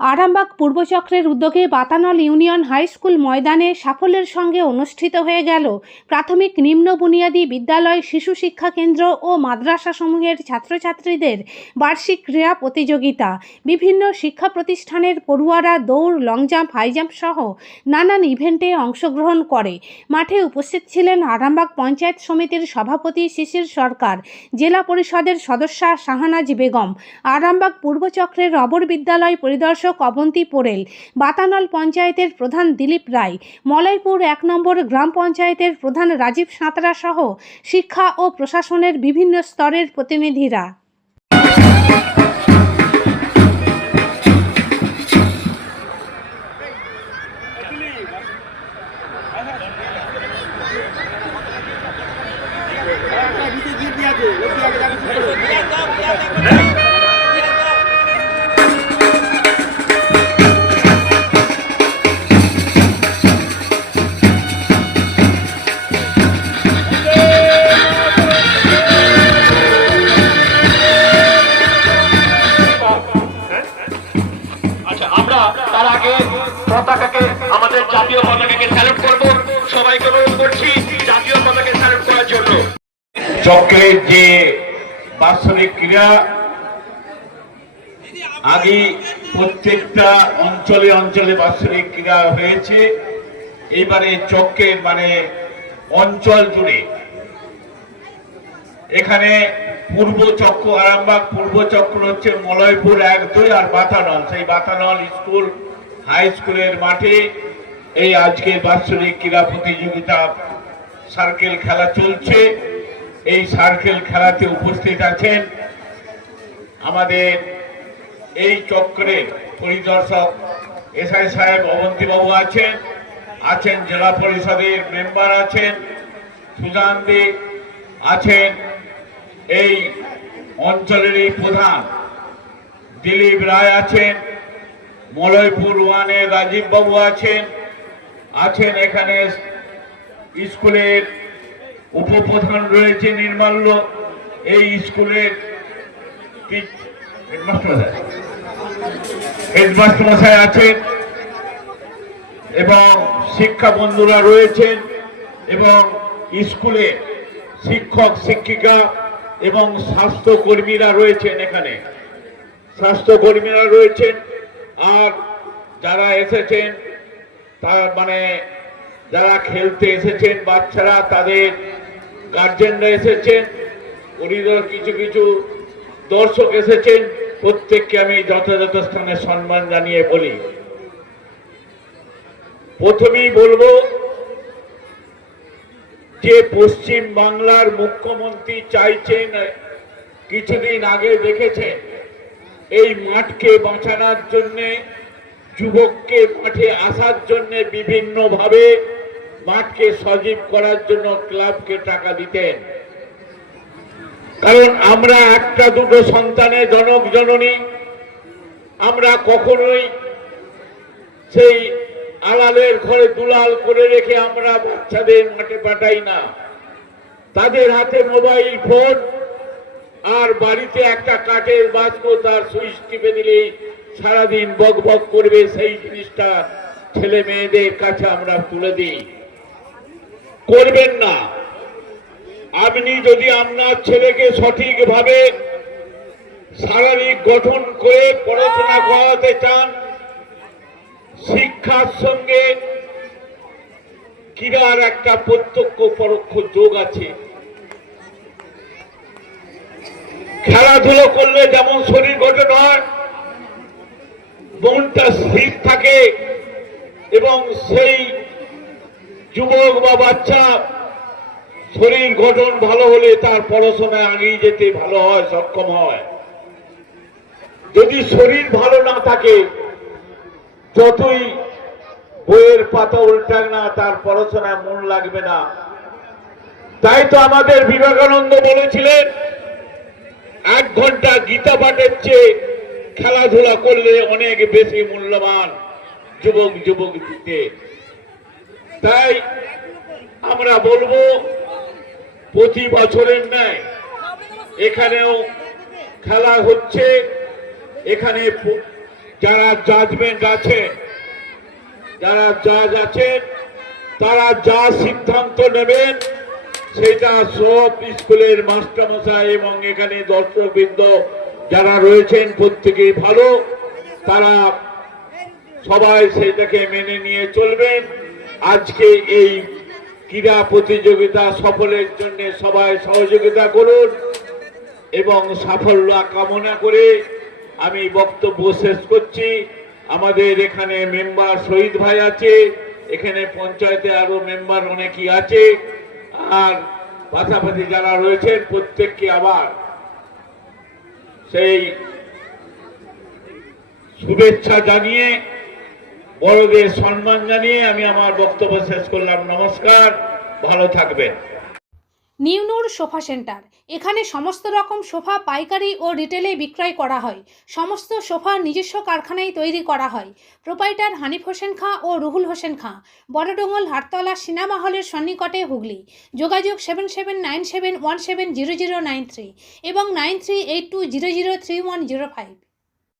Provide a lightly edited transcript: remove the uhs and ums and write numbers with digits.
আরামবাগ পূর্বচক্রের উদ্যোগে Batanal union high school ময়দানে সাফল্যের সঙ্গে অনুষ্ঠিত হয়ে গেল প্রাথমিক নিম্ন বুনিয়াদী বিদ্যালয়, শিশু শিক্ষা কেন্দ্র ও মাদ্রাসাসমূহের ছাত্রছাত্রীদের বার্ষিক ক্রীড়া প্রতিযোগিতা। বিভিন্ন শিক্ষা প্রতিষ্ঠানের পড়ুয়ারা দৌড়, লং জাম্প, হাই জাম্প সহ নানান ইভেন্টে অংশগ্রহণ করে। মাঠে উপস্থিত ছিলেন আরামবাগ পঞ্চায়েত সমিতির সভাপতি শিশির সরকার, জেলা পরিষদের সদস্যা শাহানাজ বেগম, আরামবাগ পূর্বচক্রের অবর বিদ্যালয় পরিদর্শক অবন্তী পোরেল, বাতানল পঞ্চায়েতের প্রধান দিলীপ রায়, মলয়পুর ১ নম্বর গ্রাম পঞ্চায়েতের প্রধান রাজীব সাঁতরা সহ শিক্ষা ও প্রশাসনের বিভিন্ন স্তরের প্রতিনিধিরা। তার আগে পতাকাকে, আমাদের জাতীয় পতাকাকে স্যালুট করব। সবাইকে অনুরোধ করছি জাতীয় পতাকাকে স্যালুট করার জন্য। চক্রের যে বাৎসরিক ক্রীড়া, আগে প্রত্যেকটা অঞ্চলে অঞ্চলে বাৎসরিক ক্রীড়া হয়েছে, এবারে চক্রের মানে অঞ্চল জুড়ে এখানে পূর্ব চক্র, আরামবাগ পূর্ব চক্র হচ্ছে মলয়পুর ১, ২ আর বাতানল, সেই বাতানল স্কুল হাই স্কুলের মাঠে এই আজকে বাৎসরিক ক্রীড়া প্রতিযোগিতা সার্কেল খেলা চলছে। এই সার্কেল খেলাতে উপস্থিত আছেন আমাদের এই চক্রের পরিদর্শক এসআই সাহেব অবন্তীবাবু আছেন, জেলা পরিষদের মেম্বার আছেন সুজান দে আছেন, এই অঞ্চলের এই প্রধান দিলীপ রায় আছেন, মলয়পুর 1-এর রাজীব বাবু আছেন, এখানে স্কুলের উপপ্রধান রয়েছে নির্মাল্য, এই স্কুলের হেডমাস্টার মশাই আছেন এবং শিক্ষা বন্ধুরা রয়েছেন এবং স্কুলে শিক্ষক শিক্ষিকা এবং স্বাস্থ্যকর্মীরা রয়েছেন। এখানে স্বাস্থ্যকর্মীরা রয়েছেন আর যারা এসেছেন তার মানে যারা খেলতে এসেছেন বাচ্চারা, তাদের গার্জেনরা এসেছেন, কিছু কিছু দর্শক এসেছেন। প্রত্যেককে আমি যথাযথ স্থানে সম্মান জানিয়ে বলি। প্রথমেই বলবো যে পশ্চিম বাংলার মুখ্যমন্ত্রী চাইছেন, কিছুদিন আগে দেখেছেন, এই মাঠকে বাঁচানোর জন্য, যুবককে মাঠে আসার জন্য বিভিন্নভাবে মাঠকে সজীব করার জন্য ক্লাবকে টাকা দিতেন। কারণ আমরা একটা দুটো সন্তানের জনক জননী, আমরা কখনোই সেই আলালের ঘরে দুলাল করে রেখে আমরা বাচ্চাদের মাঠে পাঠাই না। তাদের হাতে মোবাইল ফোন আর বাড়িতে একটা কাঠের বাক্স, তার সুইচ টিপে দিলেই সারাদিন বক বক করবে, সেই জিনিসটা ছেলে মেয়েদের কাছে আমরা তুলে দিই। করবেন না। আপনি যদি আপনার ছেলেকে সঠিকভাবে শারীরিক গঠন করে পড়াশোনা করাতে চান, শিক্ষার সঙ্গে ক্রীড়ার একটা প্রত্যক্ষ পরোক্ষ যোগ আছে। খেলাধুলো করলে যেমন শরীর গঠন হয়, মনটা স্থির থাকে এবং সেই যুবক বা বাচ্চা শরীর গঠন ভালো হলে তার পড়াশোনায় আগিয়ে যেতে ভালো হয়, সক্ষম হয়। যদি শরীর ভালো না থাকে, যতই বইয়ের পাতা উল্টাক না, তার পড়াশোনায় মন লাগবে না। তাই তো আমাদের বিবেকানন্দ বলেছিলেন, 1 ঘন্টা গীতা পাঠের চেয়ে খেলাধুলা করলে অনেক বেশি মূল্যবান যুবক যুবতীদের। তাই আমরা বলবো প্রতি বছরের ন্যায় এখানেও খেলা হচ্ছে। এখানে যারা জাজমেন্ট আছে, যারা জাজ আছেন, তারা যা সিদ্ধান্ত নেবেন সেটা সব স্কুলের মাস্টারমশাই এবং এখানে দর্শকবৃন্দ যারা রয়েছেন প্রত্যেকেই ভালো, তারা সবাই সেটাকে মেনে নিয়ে চলবেন। আজকে এই ক্রীড়া প্রতিযোগিতা সফলের জন্য সবাই সহযোগিতা করুন এবং সাফল্য কামনা করে আমি বক্তব্য শেষ করছি। আমাদের এখানে মেম্বার শহীদ ভাই আছে, এখানে পঞ্চায়েতে আরো মেম্বার অনেকেই আছে, আর পাশাপাশি যারা রয়েছেন প্রত্যেককে আবার সেই শুভেচ্ছা জানিয়ে, বড়দের সম্মান জানিয়ে আমি আমার বক্তব্য শেষ করলাম। নমস্কার, ভালো থাকবেন। নিউনুর সোফা সেন্টার, এখানে সমস্ত রকম সোফা পাইকারি ও রিটেলে বিক্রয় করা হয়। সমস্ত সোফা নিজস্ব কারখানায় তৈরি করা হয়। প্রোপাইটার হানিফ হোসেন খাঁ ও রুহুল হোসেন খাঁ, বড়ডোঙ্গল হাটতলা সিনেমা হলের সন্নিকটে, হুগলি। যোগাযোগ 7797170093 এবং 9382003105।